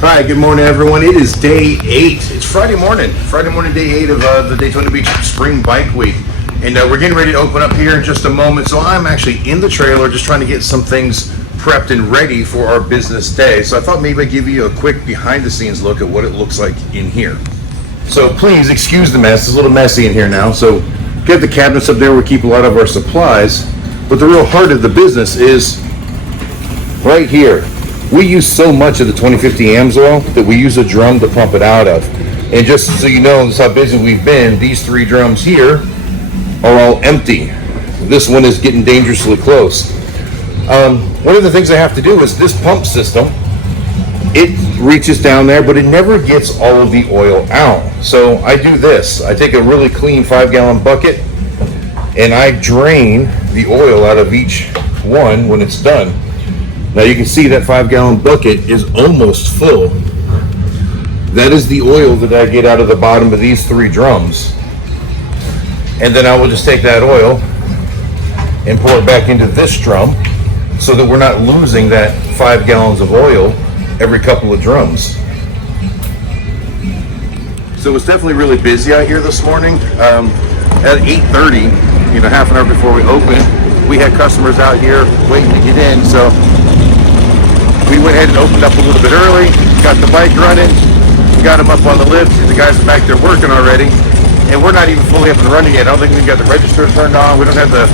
Hi, good morning, everyone. It is day 8. It's Friday morning, day 8 of the Daytona Beach Spring Bike Week. And we're getting ready to open up here in just a moment. So I'm actually in the trailer just trying to get some things prepped and ready for our business day. So I thought maybe I'd give you a quick behind the scenes look at what it looks like in here. So please excuse the mess. It's a little messy in here now. So get the cabinets up there. We keep a lot of our supplies. But the real heart of the business is right here. We use so much of the 2050 AMSOIL that we use a drum to pump it out of. And just so you know, this is how busy we've been, these 3 drums here are all empty. This one is getting dangerously close. One of the things I have to do is this pump system, it reaches down there, but it never gets all of the oil out. So I do this. I take a really clean 5-gallon bucket and I drain the oil out of each one when it's done. Now you can see that 5-gallon bucket is almost full. That is the oil that I get out of the bottom of these 3 drums. And then I will just take that oil and pour it back into this drum so that we're not losing that 5 gallons of oil every couple of drums. So it's definitely really busy out here this morning. At 8:30, half an hour before we open, we had customers out here waiting to get in. So we went ahead and opened up a little bit early, got the bike running, got them up on the lift. The guys are back there working already, and we're not even fully up and running yet. I don't think we've got the register turned on. We don't have the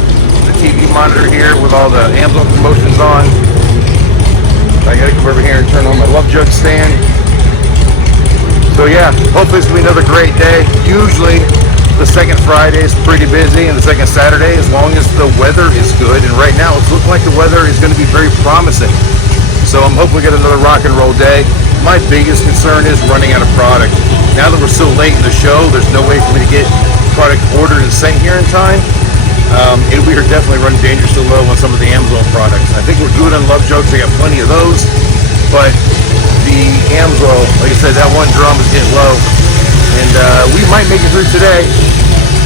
TV monitor here with all the AMSOIL promotions on. I gotta come over here and turn on my love jug stand. So yeah, hopefully it's gonna be another great day. Usually the second Friday is pretty busy, and the second Saturday, as long as the weather is good. And right now it's looking like the weather is gonna be very promising. So I'm hoping we get another rock and roll day. My biggest concern is running out of product. Now that we're so late in the show, there's no way for me to get product ordered and sent here in time. And we are definitely running dangerously low on some of the AMSOIL products. I think we're good on love jugs. I got plenty of those. But the AMSOIL, like I said, that one drum is getting low. And we might make it through today.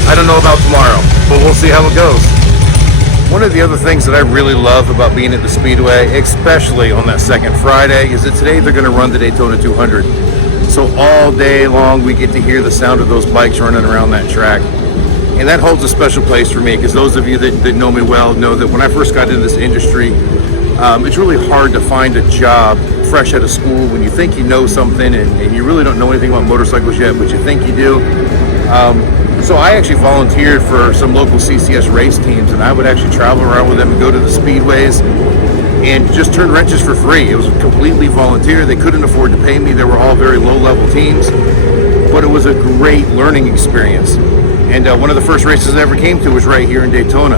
I don't know about tomorrow, but we'll see how it goes. One of the other things that I really love about being at the Speedway, especially on that second Friday, is that today they're going to run the Daytona 200. So all day long we get to hear the sound of those bikes running around that track. And that holds a special place for me, because those of you that know me well know that when I first got into this industry, it's really hard to find a job fresh out of school when you think you know something and you really don't know anything about motorcycles yet, but you think you do. So I actually volunteered for some local CCS race teams, and I would actually travel around with them and go to the speedways and just turn wrenches for free. It was completely volunteer. They couldn't afford to pay me. They were all very low-level teams, but it was a great learning experience. And one of the first races I ever came to was right here in Daytona.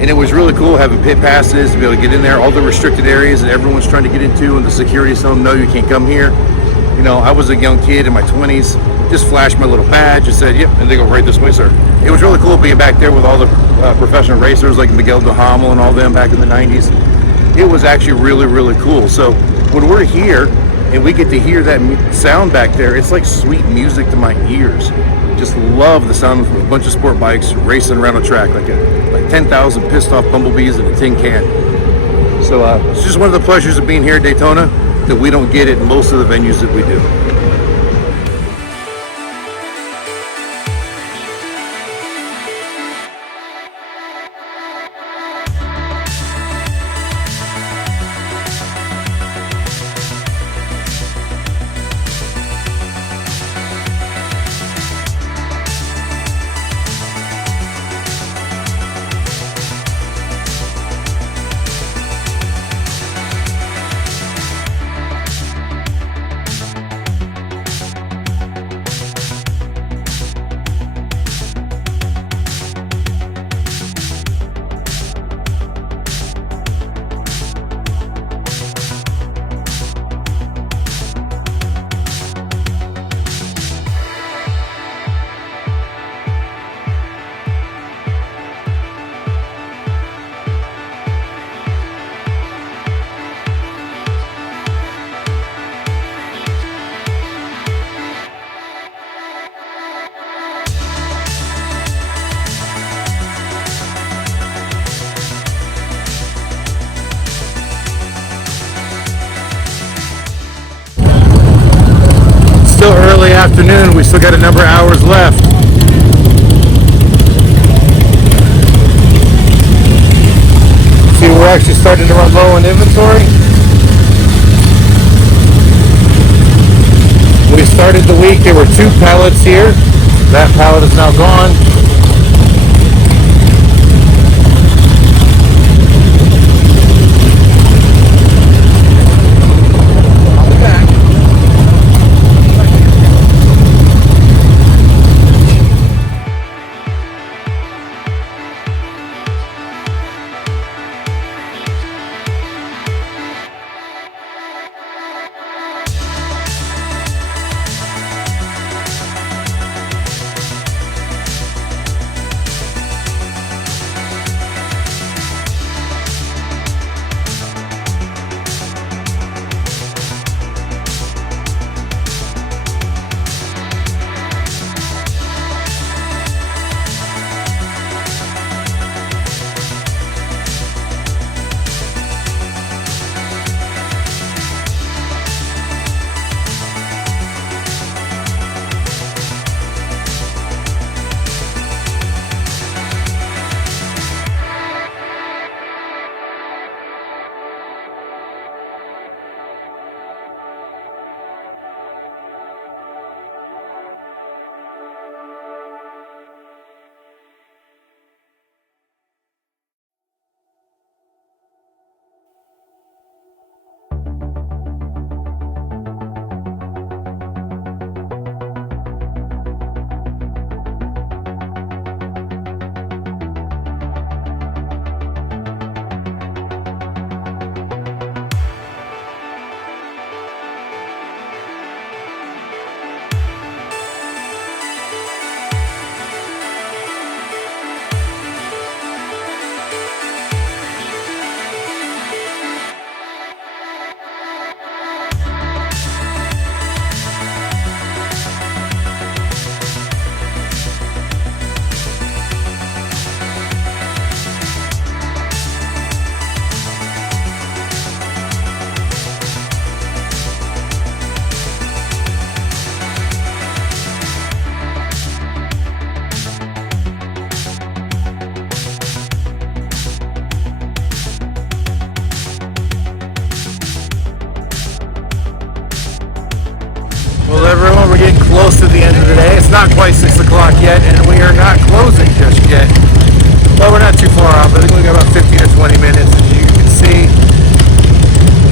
And it was really cool having pit passes to be able to get in there, all the restricted areas that everyone's trying to get into, and the security telling them, no, you can't come here. I was a young kid in my 20s, just flashed my little badge and said, yep, and they go right this way, sir. It was really cool being back there with all the professional racers like Miguel DeHamel and all them back in the 90s. It was actually really, really cool. So when we're here and we get to hear that sound back there, it's like sweet music to my ears. Just love the sound of a bunch of sport bikes racing around a track like 10,000 pissed off bumblebees in a tin can. So it's just one of the pleasures of being here at Daytona that we don't get at most of the venues that we do. still early afternoon. We still got a number of hours left. See, we're actually starting to run low on inventory. We started the week, there were 2 pallets here. That pallet is now gone. Well, everyone, we're getting close to the end of the day. It's not quite 6 o'clock yet, and we are not closing just yet. But we're not too far off. I think we got about 15 or 20 minutes. As you can see,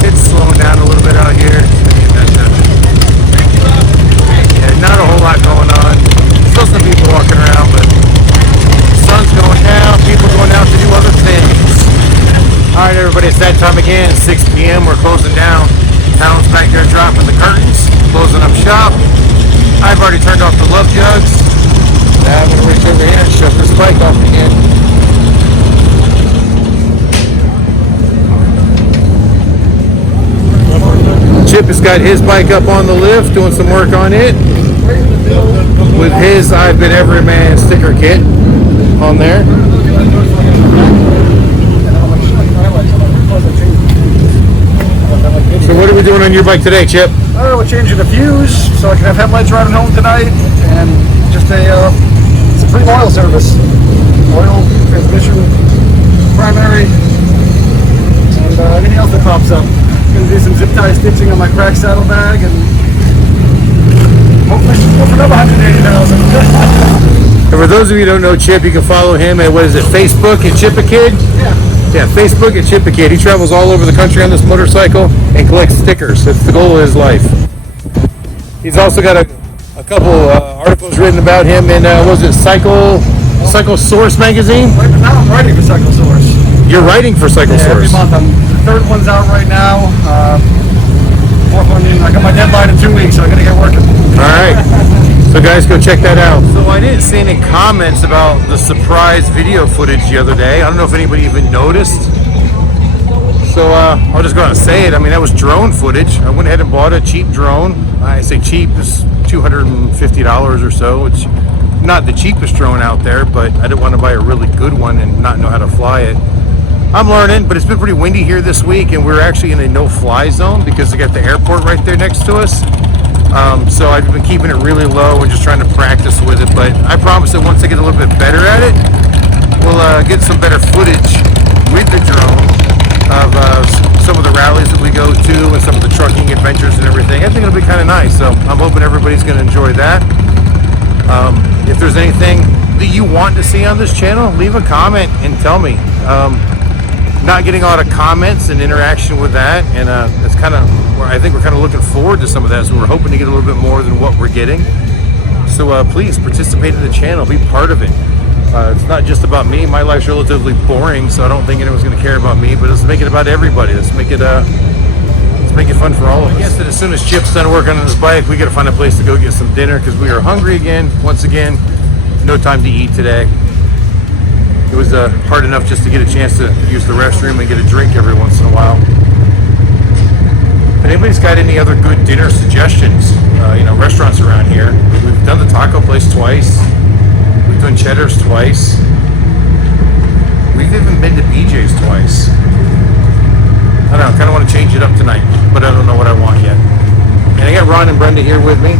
it's slowing down a little bit out here. Yeah, not a whole lot going on. Still some people walking around, but the sun's going down, people going out to do other things. All right, everybody, it's that time again. 6 p.m. We're closing down. Alan's back there dropping the curtains, closing up shop. I've already turned off the love jugs. Now I'm going to reach over here and shut this bike off again. Chip has got his bike up on the lift, doing some work on it. With his I've Been Every Man sticker kit on there. So what are we doing on your bike today, Chip? We're changing the fuse so I can have headlights riding home tonight, and just it's a free oil service. Oil, transmission, primary, and anything else that pops up. Gonna do some zip tie stitching on my cracked saddlebag, and hopefully go for another 180,000. And for those of you who don't know Chip, you can follow him at, what is it, Facebook at Chip a Kid? Yeah, Facebook at Chip a Kid. He travels all over the country on this motorcycle and collects stickers. That's the goal of his life. He's also got a couple articles written about him in, was it Cycle Source magazine? Right now I'm writing for Cycle Source. You're writing for Cycle Source? Every month. The third one's out right now. Fourth one, I got my deadline in 2 weeks, so I gotta get working. All right. So guys, go check that out. So I didn't see any comments about the surprise video footage the other day. I don't know if anybody even noticed. So I'll just go out and say it. I mean, that was drone footage. I went ahead and bought a cheap drone. I say cheap is $250 or so. It's not the cheapest drone out there, but I didn't want to buy a really good one and not know how to fly it. I'm learning, but it's been pretty windy here this week, and we're actually in a no-fly zone because they got the airport right there next to us. So I've been keeping it really low and just trying to practice with it. But I promise that once I get a little bit better at it, we'll get some better footage with the drone of some of the rallies that we go to and some of the trucking adventures and everything. I think it'll be kind of nice. So I'm hoping everybody's going to enjoy that. If there's anything that you want to see on this channel, leave a comment and tell me. Not getting a lot of comments and interaction with that, and it's kind of, I think we're kind of looking forward to some of that, so we're hoping to get a little bit more than what we're getting. So please participate in the channel, be part of it. It's not just about me. My life's relatively boring, so I don't think anyone's going to care about me, but let's make it about everybody. Let's make it fun for all of us. I guess that as soon as Chip's done working on his bike, we got to find a place to go get some dinner because we are hungry again. Once again, no time to eat today. It was hard enough just to get a chance to use the restroom and get a drink every once in a while. If anybody's got any other good dinner suggestions, restaurants around here. We've done the taco place twice. We've done Cheddar's twice. We've even been to BJ's twice. I don't know, kind of want to change it up tonight, but I don't know what I want yet. And I got Ron and Brenda here with me,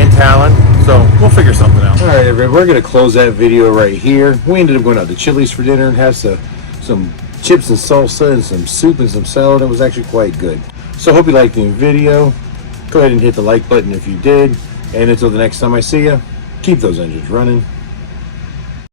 and Talon. So we'll figure something out. All right, everybody, we're going to close that video right here. We ended up going out to Chili's for dinner and had some chips and salsa and some soup and some salad. It was actually quite good. So hope you liked the video. Go ahead and hit the like button if you did. And until the next time I see you, keep those engines running.